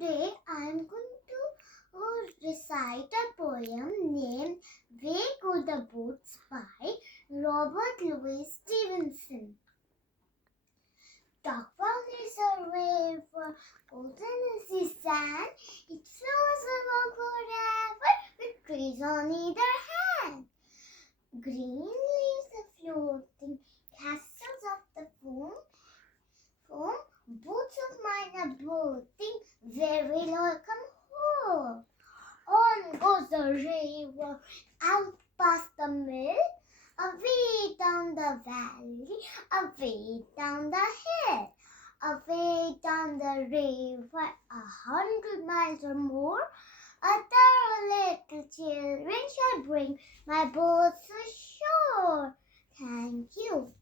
Today I am going to recite a poem named Way Go the Boats by Robert Stephenson. Dark is a river, golden is the sand. It flows along forever with trees on either hand. Green leaves are floating, castles of the foam. Boats of mine are boating, where will all come home? On goes the river, out past the mill, away down the valley, away down the hill, away down the river, 100 miles or more. Other little children shall bring my boats ashore. Thank you.